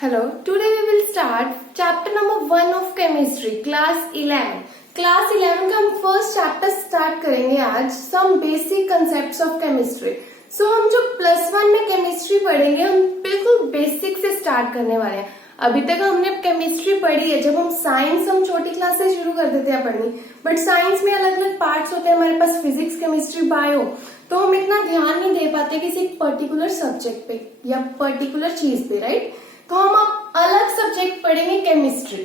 Hello, today we will start chapter number 1 of chemistry, class 11. Class 11 का हम first chapter start करेंगे आज, some basic concepts of chemistry. So हम जो plus 1 में केमिस्ट्री पढ़ेंगे हम बिल्कुल बेसिक से स्टार्ट करने वाले हैं. अभी तक हमने केमिस्ट्री पढ़ी है. जब हम साइंस हम छोटी क्लास से शुरू कर देते हैं पढ़नी, बट साइंस में अलग अलग पार्ट्स होते हैं हमारे पास, फिजिक्स, केमिस्ट्री, बायो. तो हम इतना ध्यान नहीं दे पाते किसी पर्टिकुलर सब्जेक्ट पे या पर्टिकुलर चीज पे, राइट. तो हम अब अलग सब्जेक्ट पढ़ेंगे केमिस्ट्री.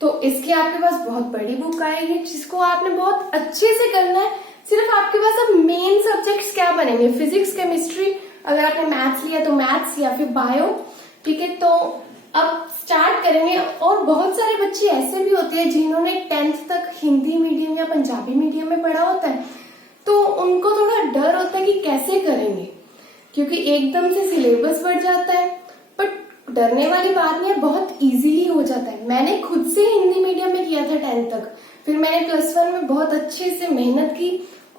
तो इसकी आपके पास बहुत बड़ी बुक आएगी जिसको आपने बहुत अच्छे से करना है. सिर्फ आपके पास अब मेन सब्जेक्ट्स क्या बनेंगे, फिजिक्स, केमिस्ट्री, अगर आपने मैथ्स लिया तो मैथ्स या फिर बायो. ठीक है, तो अब स्टार्ट करेंगे. और बहुत सारे बच्चे ऐसे भी होते हैं जिन्होंने 10th तक हिंदी मीडियम या पंजाबी मीडियम में पढ़ा होता है, तो उनको थोड़ा डर होता है कि कैसे करेंगे, क्योंकि एकदम से सिलेबस बढ़ जाता है. बट डरने वाली बात नहीं है, बहुत इजीली हो जाता है. मैंने खुद से हिंदी मीडियम में किया था 10th तक, फिर मैंने प्लस 1 में बहुत अच्छे से मेहनत की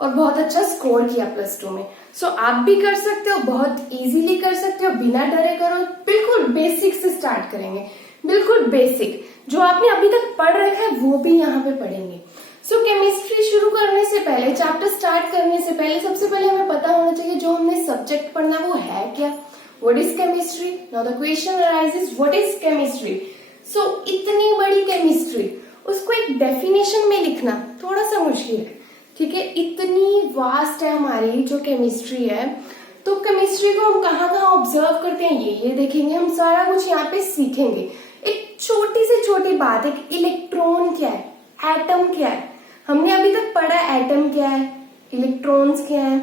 और बहुत अच्छा स्कोर किया प्लस 2 में. सो आप भी कर सकते हो, बहुत इजीली कर सकते हो, बिना डरे करो. बिल्कुल बेसिक से स्टार्ट करेंगे, बिल्कुल बेसिक जो आपने अभी तक पढ़ रखा है वो भी यहाँ पे पढ़ेंगे. सो केमिस्ट्री शुरू करने से पहले, चैप्टर स्टार्ट करने से पहले सबसे पहले हमें पता होना चाहिए जो हमने सब्जेक्ट पढ़ना वो है क्या. What is chemistry? Now the question arises, what is chemistry? So इतनी बड़ी केमिस्ट्री, उसको एक डेफिनेशन में लिखना थोड़ा सा मुश्किल है. ठीक है, इतनी वास्ट है हमारी जो केमिस्ट्री है. तो केमिस्ट्री को हम कहाँ कहाँ ऑब्जर्व करते हैं ये देखेंगे. हम सारा कुछ यहाँ पे सीखेंगे. एक छोटी से छोटी बात, एक इलेक्ट्रॉन क्या है, एटम क्या है. हमने अभी तक पढ़ा एटम क्या है, इलेक्ट्रॉन्स क्या है,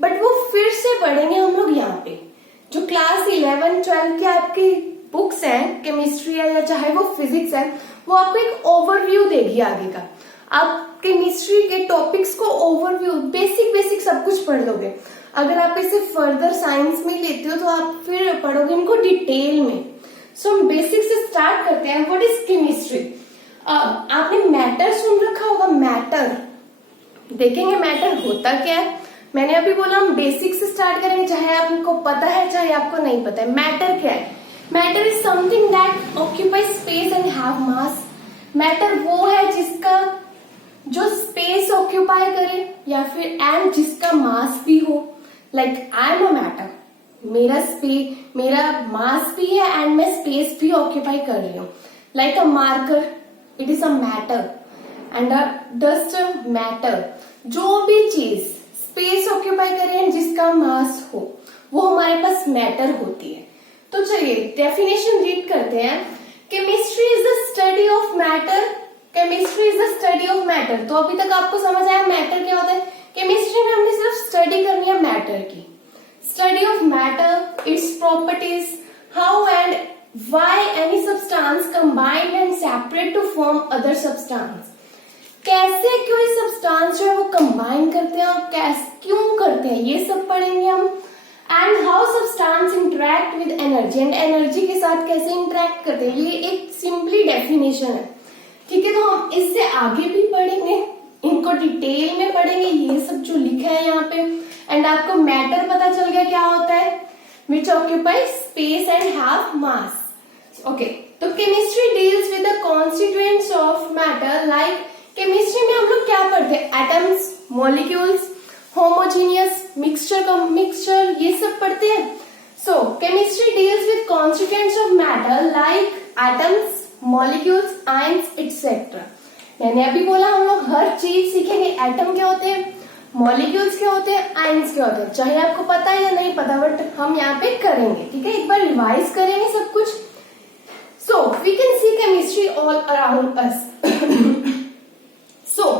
बट वो फिर से पढ़ेंगे हम लोग यहाँ पे. जो क्लास 11, 12 की आपकी बुक्स हैं, केमिस्ट्री है या चाहे वो फिजिक्स है, वो आपको एक ओवरव्यू देगी आगे का. आप केमिस्ट्री के टॉपिक्स को ओवरव्यू, बेसिक सब कुछ पढ़ लोगे. अगर आप इसे फर्दर साइंस में लेते हो तो आप फिर पढ़ोगे इनको डिटेल में. सो हम बेसिक से स्टार्ट करते हैं. What is chemistry? आपने मैटर सुन रखा होगा. मैटर देखेंगे, मैटर होता क्या है. मैंने अभी बोला हम बेसिक से स्टार्ट करेंगे, चाहे आपको पता है चाहे आपको नहीं पता है. मैटर क्या है? Matter is something that occupy space and have mass. Matter वो है जिसका जो स्पेस ऑक्यूपाई करे या फिर एंड जिसका मास भी हो. Like I am a matter, मेरा मास भी है एंड मैं स्पेस भी ऑक्यूपाई कर रही हूँ. Like a marker, it is a matter and a dust matter. जो भी चीज स्पेस ऑक्यूपाई करें जिसका मास हो वो हमारे पास मैटर होती है. तो चलिए डेफिनेशन रीड करते हैं. Chemistry is the study of matter. Chemistry is the study of matter. तो अभी तक आपको समझ आया मैटर क्या होता है. केमिस्ट्री में हमने सिर्फ स्टडी करनी है मैटर की. Study of matter, its properties, how and why any substance combined and separate to form other substance. कैसे कोई सब्सटेंस जो है वो कंबाइन करते हैं और क्यों करते हैं ये सब पढ़ेंगे हम. And how substance interact with energy, and energy के साथ कैसे इंटरेक्ट करते हैं. ये एक सिंपली डेफिनेशन है. ठीक है, तो हम इससे आगे भी पढ़ेंगे, इनको डिटेल में पढ़ेंगे, ये सब जो लिखा है यहाँ पे. एंड आपको मैटर पता चल गया क्या होता है, which occupy space and have mass. Okay, तो chemistry deals with the constituents of matter. Like chemistry में हम लोग क्या पढ़ते हैं, एटम्स, मॉलिक्यूल्स, होमोजीनियस, मिक्सचर ये सब पढ़ते हैं. So chemistry deals with constituents of matter like atoms, molecules, ions etcetera. मैंने अभी बोला हम लोग हर चीज सीखेंगे. एटम क्या होते हैं, मॉलिक्यूल्स क्या होते हैं, आयंस क्या होते हैं. चाहे आपको पता है या नहीं पता, बट हम यहाँ पे करेंगे. ठीक है, एक बार रिवाइज करेंगे सब कुछ. So we can see chemistry all around us. So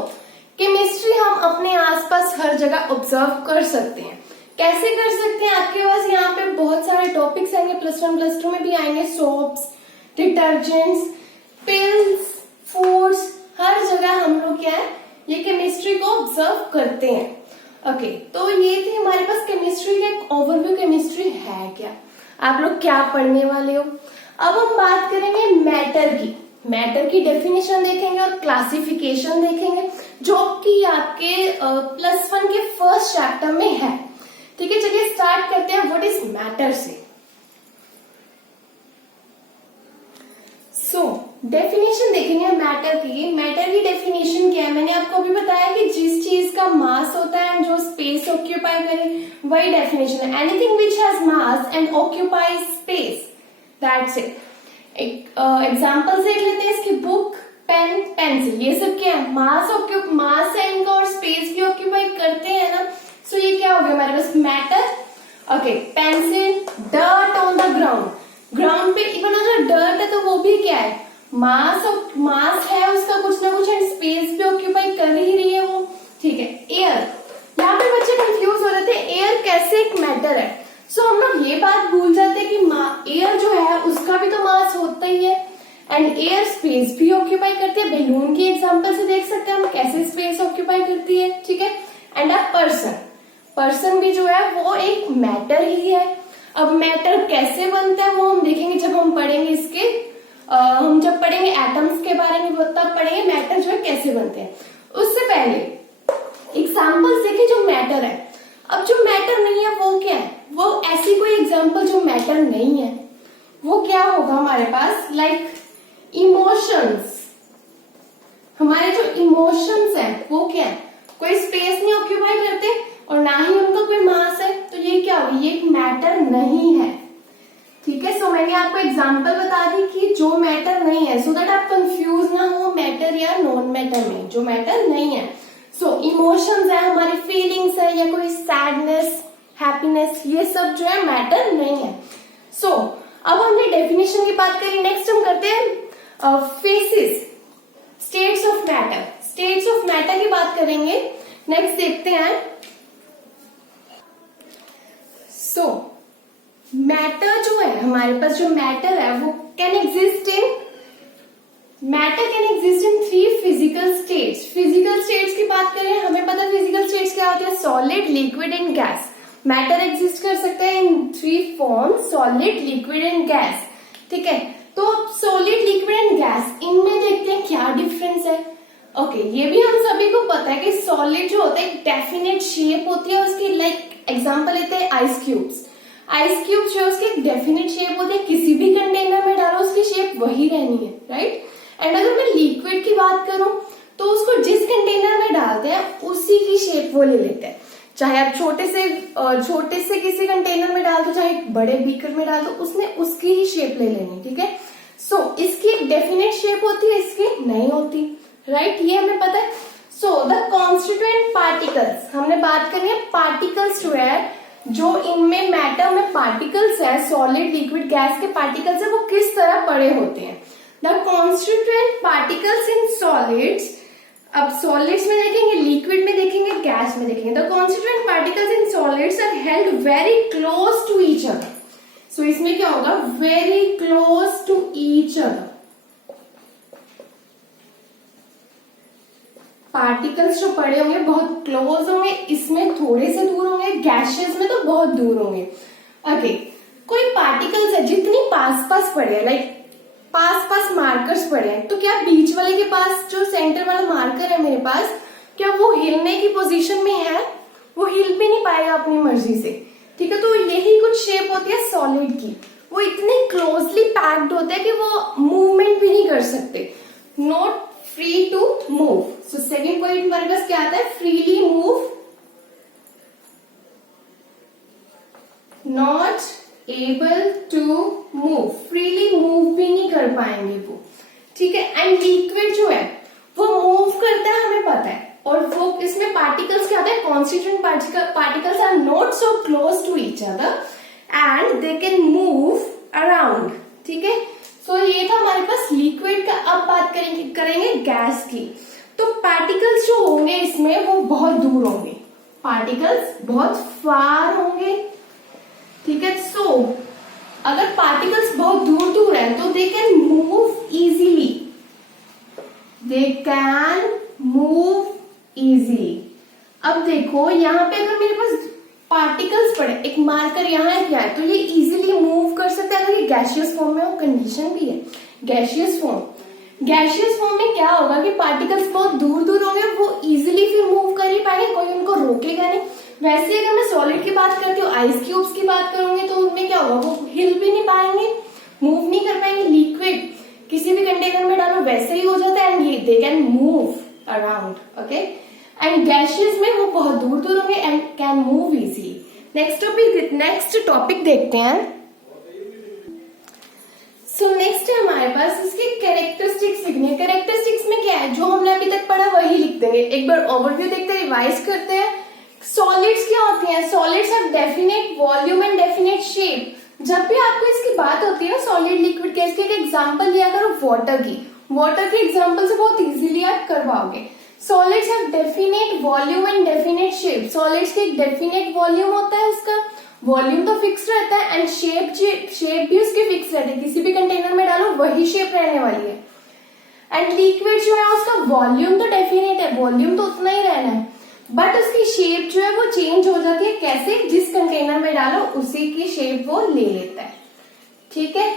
chemistry हम अपने आसपास हर जगह ऑब्जर्व कर सकते हैं. कैसे कर सकते हैं, आपके पास यहाँ पे बहुत सारे टॉपिक्स आएंगे, प्लस 1 प्लस 2 में भी आएंगे. सोप्स, डिटर्जेंट्स, पिल्स, फूड्स, हर जगह हम लोग क्या है ये केमिस्ट्री को ऑब्जर्व करते हैं. ओके, तो ये थी हमारे पास केमिस्ट्री का एक ओवरव्यू. केमिस्ट्री है क्या, आप लोग क्या पढ़ने वाले हो. अब हम बात करेंगे मैटर की. मैटर की डेफिनेशन देखेंगे और क्लासिफिकेशन देखेंगे जो कि आपके प्लस 1 के फर्स्ट चैप्टर में है. ठीक है, चलिए स्टार्ट करते हैं. व्हाट इज मैटर से. डेफिनेशन देखेंगे मैटर की। मैटर की डेफिनेशन क्या है, मैंने आपको अभी बताया कि जिस चीज का मास होता है एंड जो स्पेस ऑक्यूपाई करे वही डेफिनेशन है। Anything which has mass and occupy space, that's it. एक एग्जांपल देख लेते हैं इसकी, बुक, पेन, पेंसिल, ये सब क्या है, मास है इनका और स्पेस भी ऑक्यूपाई करते हैं ना। सो ये क्या हो गया हमारे पास, matter. Okay, pencil, dirt on the ground, ground पे इवन अगर डर्ट है तो वो भी क्या है, मास है उसका कुछ ना कुछ, एंड स्पेस भी ऑक्यूपाई कर ही रही है वो, ठीक है। एयर, यहाँ पे बच्चे कंफ्यूज हो रहे थे, एयर कैसे एक मैटर है। सो हम लोग ये बात भूल जाते हैं कि एयर जो है उसका भी तो मास होता ही है, एंड एयर स्पेस भी ऑक्यूपाई करती है। बैलून की एग्जांपल से देख सकते हैं हम कैसे स्पेस ऑक्यूपाई करती है, ठीक है। एंड अ पर्सन भी जो है वो एक मैटर ही है। अब मैटर कैसे बनता है वो हम देखेंगे जब हम पढ़ेंगे इसके हम जब पढ़ेंगे एटम्स के बारे में तब पढ़ेंगे मैटर जो है कैसे बनते हैं। उससे पहले एग्जांपल्स देखिए जो मैटर है। अब जो मैटर नहीं है वो क्या है, वो ऐसी कोई एग्जांपल जो मैटर नहीं है वो क्या होगा हमारे पास, लाइक इमोशंस। हमारे जो इमोशंस है वो क्या है, कोई स्पेस नहीं ऑक्यूपाई करते और ना ही उनका कोई मास है, तो ये क्या होगी, ये एक मैटर नहीं है, ठीक है। सो मैंने आपको एग्जांपल बता दी कि जो मैटर नहीं है, सो दैट आप कंफ्यूज ना हो मैटर या नॉन मैटर में, जो मैटर नहीं है। सो इमोशंस है, हमारी फीलिंग्स है, या कोई सैडनेस, हैप्पीनेस, ये सब जो है मैटर नहीं है। सो अब हमने डेफिनेशन की बात करी, नेक्स्ट हम करते हैं faces, states of matter. States of matter की बात करेंगे, नेक्स्ट देखते हैं। सो मैटर जो है हमारे पास, जो मैटर है वो can exist in 3 physical states. Physical states की बात करें, हमें पता है फिजिकल स्टेट्स क्या होते हैं, solid, liquid and gas. Matter exist कर सकता है इन 3 forms, solid, liquid and gas, ठीक है। तो सॉलिड, लिक्विड एंड गैस, इनमें देखते हैं क्या डिफरेंस है। ओके, ये भी हम सभी को पता है कि सॉलिड जो होता है एक डेफिनेट शेप होती है उसकी, लाइक एग्जांपल लेते हैं आइस क्यूब्स। आइस क्यूब जो है उसकी एक डेफिनेट शेप होती है, किसी भी कंटेनर में डालो उसकी शेप वही रहनी है, राइट। एंड अगर मैं लिक्विड की बात करूं तो उसको जिस कंटेनर में डालते हैं उसी की शेप वो ले लेते हैं, चाहे आप छोटे से किसी कंटेनर में डाल दो, चाहे बड़े बीकर में डाल दो, उसने उसकी ही शेप ले लेनी, ठीक है। सो इसकी एक डेफिनेट शेप होती है, इसकी नहीं होती, राइट, ये हमें पता है। सो द कॉन्स्टिट्यूएंट पार्टिकल्स, हमने बात करनी है पार्टिकल्स जो है, जो इनमें मैटर में पार्टिकल्स है, सॉलिड, लिक्विड, गैस के पार्टिकल्स है, वो किस तरह पड़े होते हैं। The constituent particles in solids, अब सॉलिड्स में देखेंगे, लिक्विड में देखेंगे, गैस में देखेंगे। The constituent particles in solids are held very close to each other. So इसमें क्या होगा, very close to each other. Particles जो पड़े होंगे बहुत क्लोज होंगे, इसमें थोड़े से दूर होंगे, गैसेस में तो बहुत दूर होंगे। ओके, कोई पार्टिकल्स है जितनी पास पड़े हैं, लाइक पास मार्कर्स पड़े हैं, तो क्या बीच वाले के पास जो सेंटर वाला मार्कर है मेरे पास, क्या वो हिलने की पोजीशन में है, वो हिल भी नहीं पाएगा अपनी मर्जी से, ठीक है। तो यही कुछ शेप होती है सॉलिड की, वो इतने क्लोजली पैक्ड होते हैं कि वो मूवमेंट भी नहीं कर सकते, not free to move. So second point हमारे पास क्या आता है, freely move, not able to move, freely move भी नहीं कर पाएंगे वो, ठीक है। एंड लिक्विड जो है वो मूव करता है, हमें पता है, और वो इसमें पार्टिकल्स क्या होता है, constituent particles are not so close to each other and they can move around, ठीक है। तो ये था हमारे पास लिक्विड का। अब बात करेंगे गैस की। तो पार्टिकल्स जो होंगे इसमें वो बहुत दूर होंगे, पार्टिकल्स बहुत फार होंगे, ठीक है। सो अगर पार्टिकल्स बहुत दूर है तो दे can move easily, they can move easily. अब देखो यहाँ पे अगर मेरे पास पार्टिकल्स पड़े, एक मार्कर यहाँ है, क्या है, तो ये इजीली मूव कर सकते हैं अगर ये गैसियस फॉर्म में हो, कंडीशन भी है गैसियस फॉर्म में क्या होगा कि पार्टिकल्स बहुत दूर होंगे, वो इजीली फिर मूव कर ही पाएंगे, कोई उनको रोकेगा नहीं। वैसे अगर मैं सॉलिड की बात करती हूँ, आइस क्यूब्स की बात करूंगी, तो उनमें क्या होगा, वो हिल भी नहीं पाएंगे, मूव नहीं कर पाएंगे। लिक्विड किसी भी कंटेनर में दे can move around, okay, and gases में वो बहुत दूर दूर होंगे and can move easily. Next topic देखते हैं। सो नेक्स्ट है हमारे पास इसके कैरेक्टरिस्टिक्स लिखने हैं। कैरेक्टरिस्टिक्स में क्या है, जो हमने अभी तक पढ़ा वही लिख देंगे। एक बार ओवरव्यू देखते हैं, रिवाइज करते हैं। सॉलिड्स क्या होती हैं? Solids have definite volume and definite shape. जब भी आपको इसकी बात होती है ना सॉलिड लिक्विड के, इसके एक एग्जांपल लिया करो वाटर की। वाटर के एग्जांपल से बहुत इजीली आप कर पाओगे। Solids have definite volume and definite shape. Solids के एक डेफिनेट वॉल्यूम होता है, उसका वॉल्यूम तो फिक्स रहता है एंड शेप भी उसकी फिक्स रहती है। किसी भी कंटेनर में डालो वही शेप रहने वाली है। एंड लिक्विड जो है उसका वॉल्यूम तो डेफिनेट है, वॉल्यूम तो उतना ही रहना है, बट उसकी शेप जो है वो चेंज हो जाती है। कैसे? जिस कंटेनर में डालो उसी की शेप वो ले लेता है, ठीक है।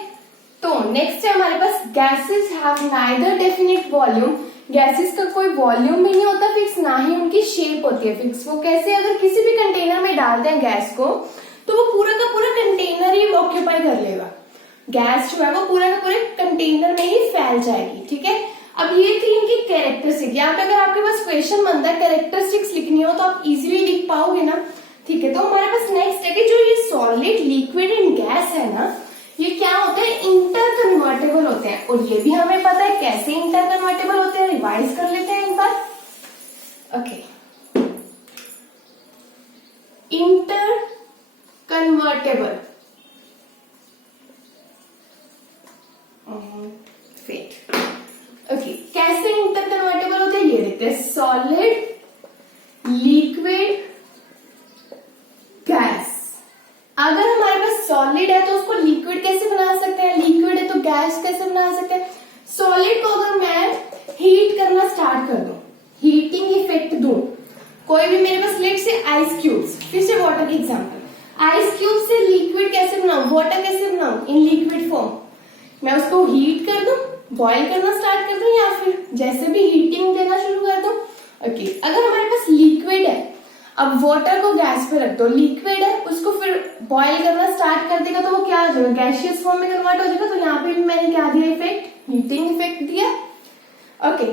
तो नेक्स्ट है हमारे पास gases have neither definite volume. Gases का कोई वॉल्यूम भी नहीं होता फिक्स, ना ही उनकी शेप होती है फिक्स। वो कैसे? अगर किसी भी कंटेनर में डालते हैं गैस को तो वो पूरा का पूरा कंटेनर ही ऑक्यूपाई कर लेगा। गैस जो है वो पूरा का पूरे कंटेनर में ही फैल जाएगी, ठीक है। अब ये थी इनकी कैरेक्टरिस्टिक। यहाँ पे अगर आपके पास क्वेश्चन बनता है कैरेक्टरिस्टिक्स लिखनी हो तो आप इजीली लिख पाओगे ना, ठीक है। तो हमारे पास नेक्स्ट है कि जो ये सॉलिड लिक्विड एंड गैस है ना, ये क्या होते हैं? इंटर कन्वर्टेबल होते हैं। और ये भी हमें पता है कैसे इंटर कन्वर्टेबल होते हैं, रिवाइज कर लेते हैं एक बार, ओके। इंटर कन्वर्टेबल ओके, कैसे इंटर कन्वर्टेबल होते हैं ये देखते हैं। Solid liquid gas. अगर हमारे पास सॉलिड है तो उसको लिक्विड कैसे बना सकते हैं, लिक्विड है तो गैस कैसे बना सकते हैं। सॉलिड को अगर मैं हीट करना स्टार्ट कर दूं, हीटिंग इफेक्ट दूं, कोई भी मेरे पास लेट से आइस क्यूब्स, फिर से वाटर की एग्जांपल, आइस क्यूब से लिक्विड कैसे बनाऊं, वाटर कैसे बनाऊं इन लिक्विड फॉर्म। मैं उसको हीट कर दूं, बॉईल करना स्टार्ट कर दूं, या फिर जैसे भी हीटिंग देना शुरू कर दूं, ओके। अगर हमारे पास लिक्विड है, अब वाटर को गैस पे रख दो, लिक्विड है उसको फिर बॉईल करना स्टार्ट कर देगा तो वो क्या हो जाएगा? गैसियस फॉर्म में कन्वर्ट हो जाएगा। तो यहाँ पे भी मैंने क्या दिया इफेक्ट? हीटिंग इफेक्ट दिया, ओके।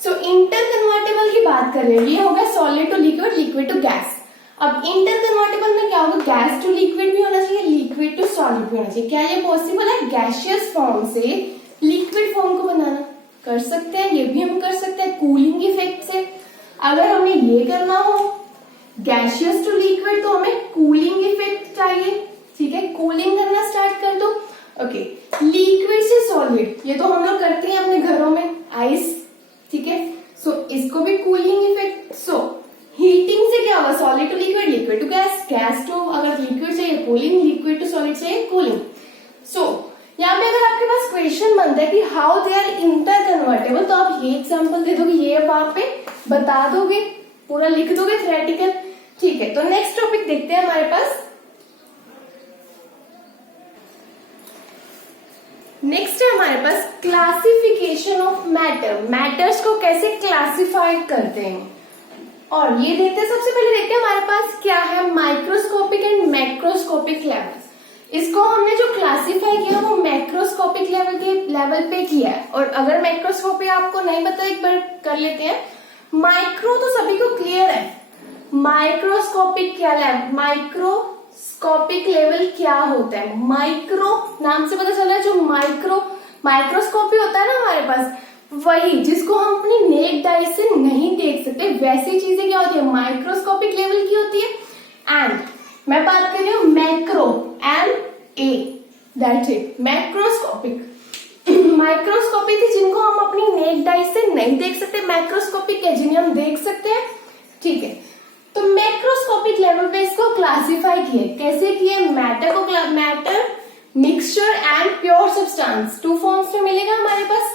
सो इंटर कन्वर्टेबल की बात कर रहे हैं, ये होगा solid to liquid, liquid to gas. अब इंटर कन्वर्टेबल में क्या होगा? गैस टू लिक्विड भी होना चाहिए, लिक्विड टू सॉलिड भी होना चाहिए। क्या ये पॉसिबल है? गैसियस फॉर्म से लिक्विड फॉर्म को बनाना कर सकते हैं, ये भी हम कर सकते हैं कूलिंग इफेक्ट से। अगर हमें ये करना हो गैसियस टू लिक्विड तो हमें कूलिंग इफेक्ट चाहिए, ठीक है। कूलिंग करना स्टार्ट कर दो, ओके। लिक्विड से सॉलिड, ये तो हम लोग करते हैं अपने घरों में, आइस, ठीक है। सो इसको भी कूलिंग इफेक्ट। सो हीटिंग से क्या होगा? Solid to liquid, liquid to gas, gas to अगर लिक्विड चाहिए कूलिंग, लिक्विड टू सॉलिड चाहिए कूलिंग। सो यहाँ पे अगर आपके पास क्वेश्चन बनता है कि how they are interconvertible, तो आप ये एग्जांपल दे दोगे, ये वहां पे बता दोगे, पूरा लिख दोगे थ्योरेटिकल, ठीक है। तो नेक्स्ट टॉपिक देखते हैं हमारे पास। नेक्स्ट है हमारे पास क्लासिफिकेशन ऑफ मैटर। मैटर्स को कैसे क्लासिफाई करते हैं, और ये देखते हैं। सबसे पहले देखते हैं हमारे पास क्या है, माइक्रोस्कोपिक एंड मैक्रोस्कोपिक लेवल। इसको हमने जो क्लासिफाई किया वो मैक्रोस्कोपिक लेवल पे किया है। और अगर मैक्रोस्कोपिक आपको नहीं पता एक बार कर लेते हैं। माइक्रो तो सभी को क्लियर है, माइक्रोस्कोपिक क्या लेवल, माइक्रोस्कोपिक लेवल क्या होता है? माइक्रो नाम से पता चल रहा है, जो माइक्रोस्कोपी होता है ना हमारे पास, वही जिसको हम अपनी नेक्ड आई से नहीं देख सकते, वैसी चीजें क्या होती है? माइक्रोस्कोपिक लेवल की होती है। एंड मैं बात कर रही हूँ macro, MA, that's it, macroscopic. Microscopic थी जिनको हम अपनी नेक्ड आई से नहीं देख सकते, मैक्रोस्कोपिक है जिन्हें हम देख सकते हैं, ठीक है। तो मैक्रोस्कोपिक लेवल पे इसको क्लासिफाई किए, कैसे किए? मैटर को matter, mixture and pure substance, two forms में मिलेगा हमारे पास,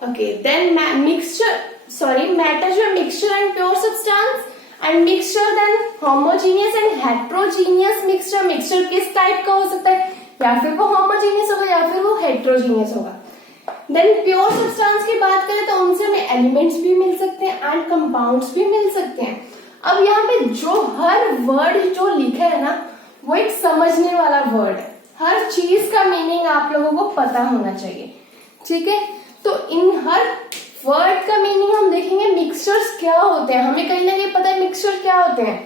ओके। देन मैटर जो है mixture and pure substance, and mixture then homogeneous and heterogeneous mixture. Mixture किस टाइप का हो सकता है? या फिर वो होमोजीनियस होगा या फिर वो हेट्रोजीनियस होगा। देन प्योर सब्सटेंस की बात करें तो उनसे हमें एलिमेंट्स भी मिल सकते हैं एंड कंपाउंड्स भी मिल सकते हैं। अब यहाँ पे जो हर वर्ड जो लिखा है ना वो एक समझने वाला वर्ड है, हर चीज का मीनिंग आप लोगों को पता होना चाहिए, ठीक है। तो इन हर वर्ड का मीनिंग हम देखेंगे मिक्सचर्स क्या होते हैं, हमें कहीं ना कहीं पता है मिक्सचर क्या होते हैं।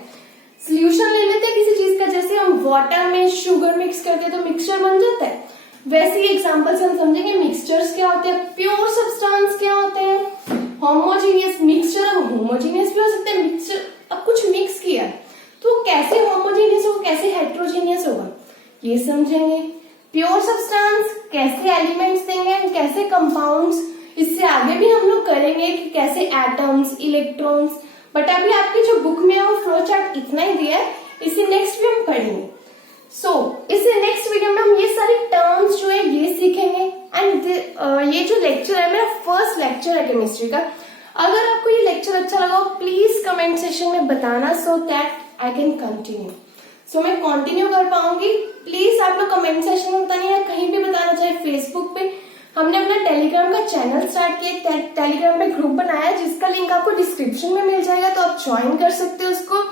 सोल्यूशन ले लेते हैं किसी चीज का, जैसे हम वाटर में शुगर मिक्स करते हैं तो मिक्सचर बन जाता है, वैसे ही एग्जांपल से हम समझेंगे मिक्सचर्स क्या होते हैं, प्योर सब्सटेंस क्या होते हैं, होमोजीनियस मिक्सचर। अब होमोजीनियस भी हो सकते हैं, मिक्सचर अब कुछ मिक्स किया तो कैसे होमोजीनियस होगा, कैसे हेट्रोजीनियस होगा, ये समझेंगे। प्योर सब्सटेंस कैसे एलिमेंट्स देंगे, कैसे कंपाउंड्स, इससे आगे भी हम लोग करेंगे कि कैसे एटम्स, इलेक्ट्रॉन्स, बट अभी आपकी जो बुक में है वो फ्लो चार्ट इतना ही दिया है, इसे नेक्स्ट भी हम पढ़ेंगे। इसे नेक्स्ट वीडियो में हम ये सारी टर्म्स जो है ये सीखेंगे। एंड ये जो लेक्चर है मेरा फर्स्ट लेक्चर है केमिस्ट्री का। अगर आपको ये लेक्चर अच्छा लगा हो प्लीज कमेंट सेक्शन में बताना, so that I can continue. मैं कंटिन्यू कर पाऊंगी, प्लीज आप लोग कमेंट सेक्शन में बताना या कहीं भी बताना, चाहे फेसबुक पे। हमने अपना टेलीग्राम का चैनल स्टार्ट किया, टेलीग्राम पे ग्रुप बनाया है जिसका लिंक आपको डिस्क्रिप्शन में मिल जाएगा, तो आप ज्वाइन कर सकते हो उसको।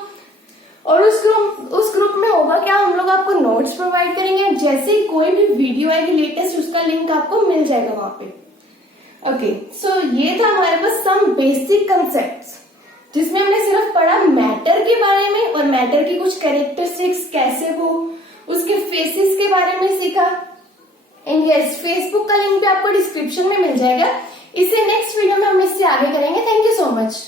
और उस ग्रुप में होगा क्या, हम लोग आपको नोट्स प्रोवाइड करेंगे, जैसे ही कोई भी वीडियो आएगी लेटेस्ट उसका लिंक आपको मिल जाएगा वहां पे। ओके, ये था हमारे पास सम बेसिक कंसेप्ट्स, जिसमें हमने सिर्फ पढ़ा मैटर के बारे में और मैटर की कुछ कैरेक्टरिस्टिक्स, कैसे वो उसके फेसेस के बारे में सीखा। एंड यस, फेसबुक का लिंक भी आपको डिस्क्रिप्शन में मिल जाएगा। इसे नेक्स्ट वीडियो में हम इससे आगे करेंगे। Thank you so much.